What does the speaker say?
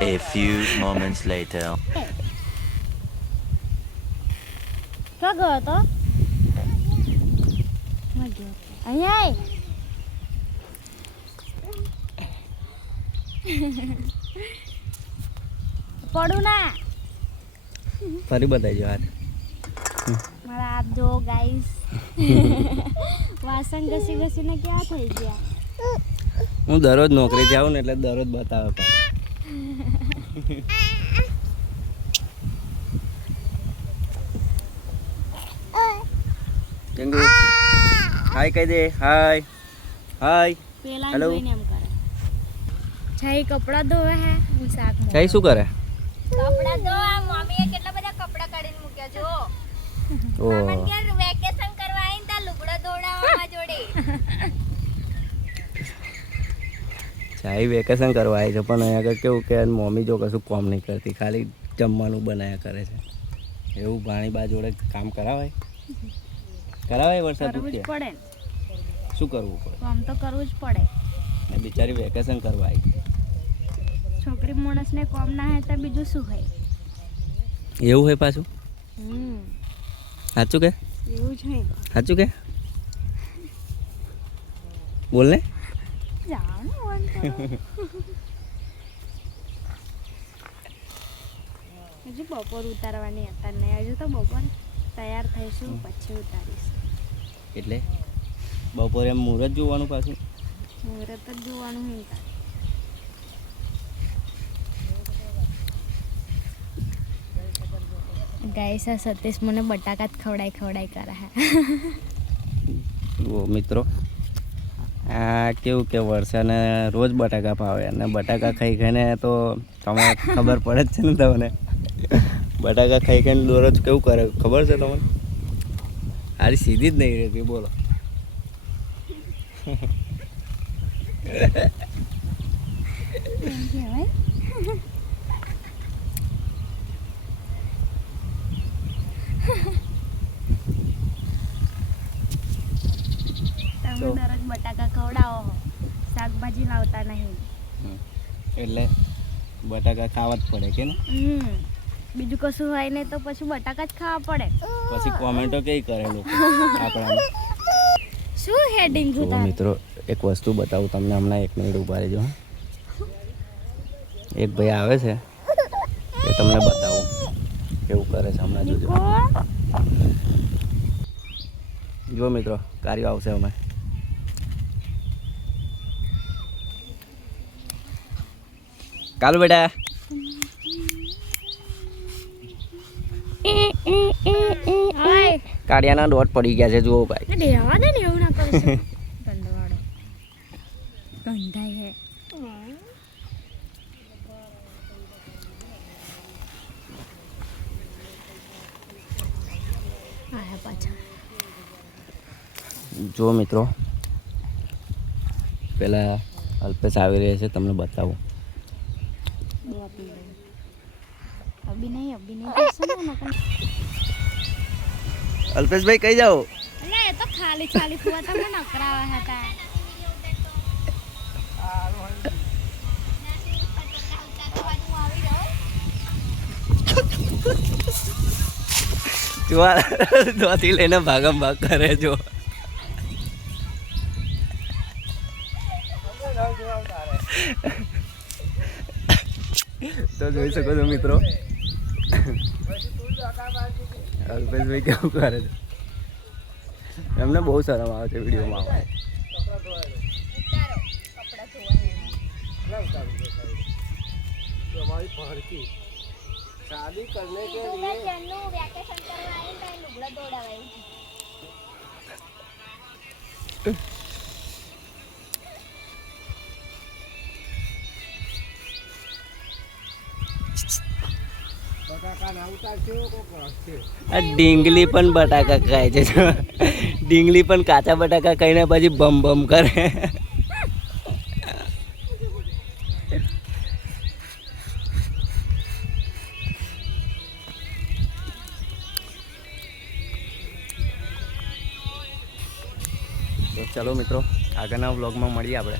A few moments later. ક્યાં ગયો તો અહીંયા પડું ના ફરી બતાવજો હાથ મારા હાથ જો ગાઈસ વાસણ ઘસી ઘસીને ક્યાં થઈ ગયા. હું દરરોજ નોકરીથી આવું ને એટલે દરરોજ બતાવે પાછું. ચંગુ હાય કહી દે. હાય હાય. પેલા હેલો. જોઈને એમ કરે છાઈ કપડા ધોવે હે હું શાક ચાઈ શું કરે? કપડા ધોવા મમ્મીએ કેટલા બધા કપડા કાઢીને મૂક્યા જો. ઓ મામન કે વેકેશન કરવા આવીને તા લુગડા ધોડાવવા જોડે. ચાઈ વેકેશન કરવા આવી છે પણ અહીંયા આગળ કેવું કે મમ્મી જો કશું કામ નહીં કરતી, ખાલી જમવાનું બનાવ્યા કરે છે. એવું ભાણી બા જોડે કામ કરાવાય? કરાવાય? વરસાદ કરવું જ ઉઠ્યા પડે શું કરવું પડે? કામ તો કરવું જ પડે. ને બિચારી વેકેશન કરવા આવી. છોકરી માણસને કામ ના હોય તો બીજું શું હોય. એવું હોય પાછું? સાચું કે? એવું જ હોય. સાચું કે? બોલ ને. જાણું મન તો. હજુ બપોર ઉતારવાની હતા ને હજુ તો બપોર તૈયાર થઈશું પછી ઉતારીશ. એટલે બપોરે એમ મુહૂર્ત જોવાનું પાછું? મુહૂર્ત જ જોવાનું હોય તારે. ગાઈસ આ સતીશ મને બટાકા જ ખવડાઈ કરે હે. જુઓ મિત્રો, આ કેવું કે વર્ષાને રોજ બટાકા ભાવે અને બટાકા ખાઈ ખાઈને તો તમને ખબર પડે જ છે ને તમને. બટાકા ખાઈ ખાઈને દરરોજ કેવું કરે ખબર છે તમને? હારી સીધી જ નહીં રહેતી. બોલો. તમે દરરોજ બટાકા ખવડાવો શાકભાજી લાવતા નહીં. એટલે બટાકા ખાવા જ પડે કે ને? બીજું કશું હોય નહીં તો પછી બટાકા જ ખાવા પડે. પછી કોમેન્ટો કઈ કરે લોકો આપણા. શું હેડિંગ જુઓ જોતા મિત્રો, એક વસ્તુ બતાવું તમને, હમણાં 1 મિનિટ ઊભા રહેજો. એક ભાઈ આવે છે એ તમને બતાવું કેવું કરે છે હમણાં. જોજો જુઓ મિત્રો, કાર્યો આવશે અમે. કાલુ બેટા કાળિયાના દોટ પડી ગયા છે. જુઓ ભાઈ. રહેવા દે ને એવું ના કરશો. ગંધવાળો ગંધાય હે. આયા પાછા. જુઓ મિત્રો, પેલા અલ્પેશ આવી રહ્યા છે, તમને બતાવું. અભિનય કરશો ને નકર. અલ્પેશભાઈ કઈ જાઓ? એટલે એ તો ખાલી ફુવા તમને નકરાવા હતા. દોથી લઈને ભાગમ ભાગ કરે જો. તો જોઈ શકો છો મિત્રો, અલ્પેશભાઈ કેવું કરે છે. એમને બહુ શરમ આવે છે વિડીયોમાં આવે. शादी करने के लिए जन्नू वेकेशन करवा आए ता लुगड़ा दौड़ावे. આ ડીંગલી પણ બટાકા ખાય છે. ડીંગલી પણ કાચા બટાકા ખાઈને પછી બમ બમ કરે. તો ચલો મિત્રો આગળના વ્લોગમાં મળીએ આપણે.